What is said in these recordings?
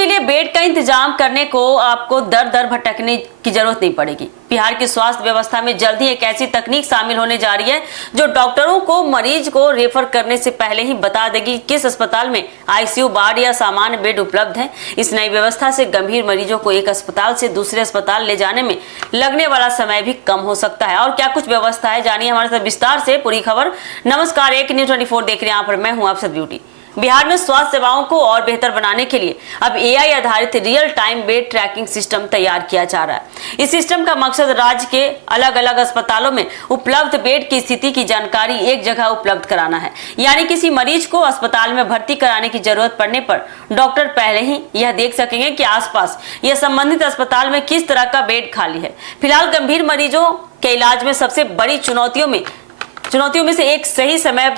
के लिए बेड का इंतजाम करने को आपको दर दर भटकने की जरूरत नहीं पड़ेगी। बिहार की स्वास्थ्य व्यवस्था में जल्द ही एक ऐसी तकनीक शामिल होने जा रही है जो डॉक्टरों को मरीज को रेफर करने से पहले ही बता देगी किस अस्पताल में आईसीयू वार्ड या सामान्य बेड उपलब्ध है। इस नई व्यवस्था से गंभीर मरीजों को एक अस्पताल से दूसरे अस्पताल ले जाने में लगने वाला समय भी कम हो सकता है। और क्या कुछ व्यवस्था है, जानिए हमारे साथ विस्तार से पूरी खबर। नमस्कार, एक न्यूज़ 24 देख रहे हैं, यहाँ पर मैं हूँ आप सब ब्यूटी। बिहार में स्वास्थ्य सेवाओं को और बेहतर बनाने के लिए अब एआई आधारित real time bed tracking system तैयार किया जा रहा है। इस सिस्टम का मकसद राज्य के अलग अलग अस्पतालों में उपलब्ध बेड की स्थिति की जानकारी एक जगह उपलब्ध कराना है। यानी किसी मरीज को अस्पताल में भर्ती कराने की जरूरत पड़ने पर डॉक्टर पहले ही यह देख सकेंगे कि आसपास या संबंधित अस्पताल में किस तरह का बेड खाली है। फिलहाल गंभीर मरीजों के इलाज में सबसे बड़ी चुनौतियों में से एक सही समय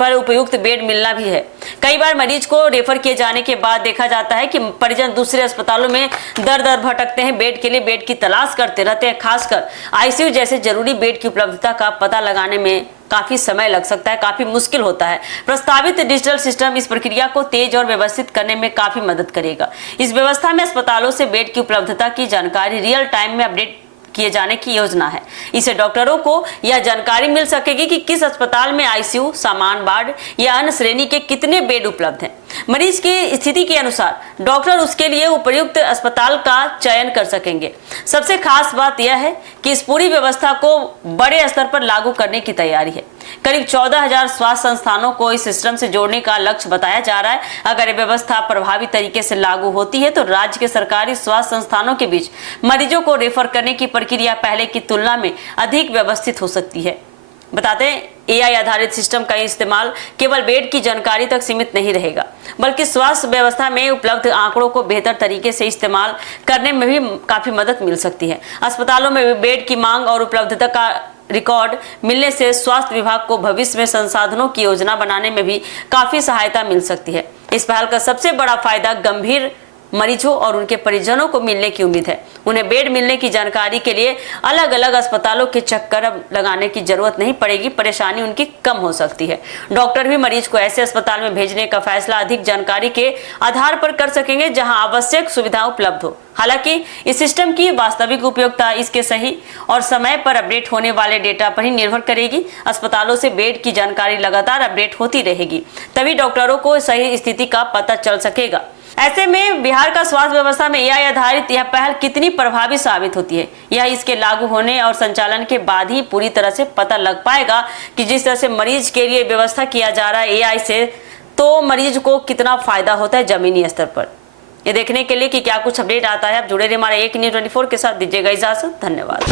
पर उपयुक्त बेड मिलना भी है। कई बार मरीज को रेफर किए जाने के बाद देखा जाता है कि परिजन दूसरे अस्पतालों में दर दर भटकते हैं, बेड के लिए बेड की तलाश करते रहते हैं। खासकर आईसीयू जैसे जरूरी बेड की उपलब्धता का पता लगाने में काफी समय लग सकता है, काफी मुश्किल होता है। प्रस्तावित डिजिटल सिस्टम इस प्रक्रिया को तेज और व्यवस्थित करने में काफी मदद करेगा। इस व्यवस्था में अस्पतालों से बेड की उपलब्धता की जानकारी रियल टाइम में अपडेट किए जाने की योजना है। इससे डॉक्टरों को यह जानकारी मिल सकेगी कि किस अस्पताल में आईसीयू, सामान्य वार्ड या अन्य श्रेणी के कितने बेड उपलब्ध हैं। मरीज की स्थिति के अनुसार डॉक्टर उसके लिए उपयुक्त अस्पताल का चयन कर सकेंगे। सबसे खास बात यह है कि इस पूरी व्यवस्था को बड़े स्तर पर लागू करने की तैयारी है। करीब 14,000 स्वास्थ्य संस्थानों को इस सिस्टम से जोड़ने का लक्ष्य बताया जा रहा है। अगर यह व्यवस्था प्रभावी तरीके से लागू होती है तो राज्य के सरकारी स्वास्थ्य संस्थानों के बीच मरीजों को रेफर करने की प्रक्रिया पहले की तुलना में अधिक व्यवस्थित हो सकती है। बताते हैं, एआई आधारित सिस्टम का इस्तेमाल केवल बेड की जानकारी तक सीमित नहीं रहेगा, बल्कि स्वास्थ्य व्यवस्था में उपलब्ध आंकड़ों को बेहतर तरीके से इस्तेमाल करने में भी काफी मदद मिल सकती है। अस्पतालों में बेड की मांग और उपलब्धता का रिकॉर्ड मिलने से स्वास्थ्य विभाग को भविष्य में संसाधनों की योजना बनाने में भी काफी सहायता मिल सकती है। इस पहल का सबसे बड़ा फायदा गंभीर मरीजों और उनके परिजनों को मिलने की उम्मीद है। उन्हें बेड मिलने की जानकारी के लिए अलग अलग अस्पतालों के चक्कर अब लगाने की जरूरत नहीं पड़ेगी, परेशानी उनकी कम हो सकती है। डॉक्टर भी मरीज को ऐसे अस्पताल में भेजने का फैसला अधिक जानकारी के आधार पर कर सकेंगे जहां आवश्यक सुविधा उपलब्ध हो। हालांकि इस सिस्टम की वास्तविक उपयोगिता इसके सही और समय पर अपडेट होने वाले डेटा पर ही निर्भर करेगी। अस्पतालों से बेड की जानकारी लगातार अपडेट होती रहेगी, तभी डॉक्टरों को सही स्थिति का पता चल सकेगा। ऐसे में बिहार का स्वास्थ्य व्यवस्था में एआई आधारित यह पहल कितनी प्रभावी साबित होती है, यह इसके लागू होने और संचालन के बाद ही पूरी तरह से पता लग पाएगा कि जिस तरह से मरीज के लिए व्यवस्था किया जा रहा है एआई से, तो मरीज को कितना फायदा होता है जमीनी स्तर पर। ये देखने के लिए कि क्या कुछ अपडेट आता है, आप जुड़े रहिए हमारे एक न्यूज़ 24 के साथ। दीजिएगा इजाजत, धन्यवाद।